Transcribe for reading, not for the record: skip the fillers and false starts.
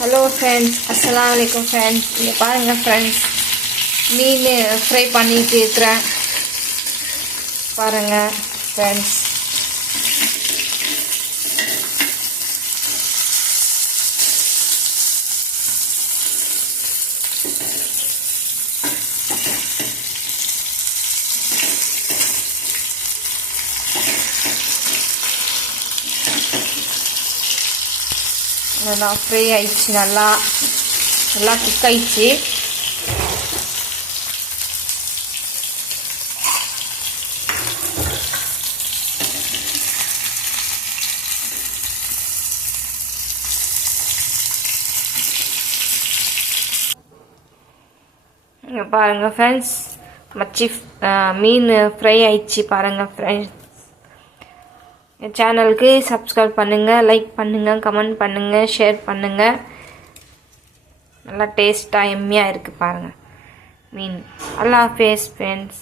Hello friends, அஸ்ஸலாமு அலைக்கும் friends. இங்கே பாருங்கள் ஃப்ரெண்ட்ஸ், மீன் ஃப்ரை பண்ணிட்டு இருக்கிறேன். பாருங்கள் ஃப்ரெண்ட்ஸ், அதெல்லாம் ஃப்ரை ஆயிடுச்சு. நல்லா குக் ஆயிடுச்சு. இங்கே பாருங்கள் ஃப்ரெண்ட்ஸ், மீன் ஃப்ரை ஆயிடுச்சு. பாருங்கள் ஃப்ரெண்ட்ஸ், என் சேனலுக்கு சப்ஸ்கிரைப் பண்ணுங்கள், லைக் பண்ணுங்கள், கமெண்ட் பண்ணுங்கள், ஷேர் பண்ணுங்கள். நல்லா டேஸ்ட்டாக எம்மியாக இருக்குது பாருங்கள் மீன். அல்லாஹ் ஹாஃபிஸ் ஃப்ரெண்ட்ஸ்.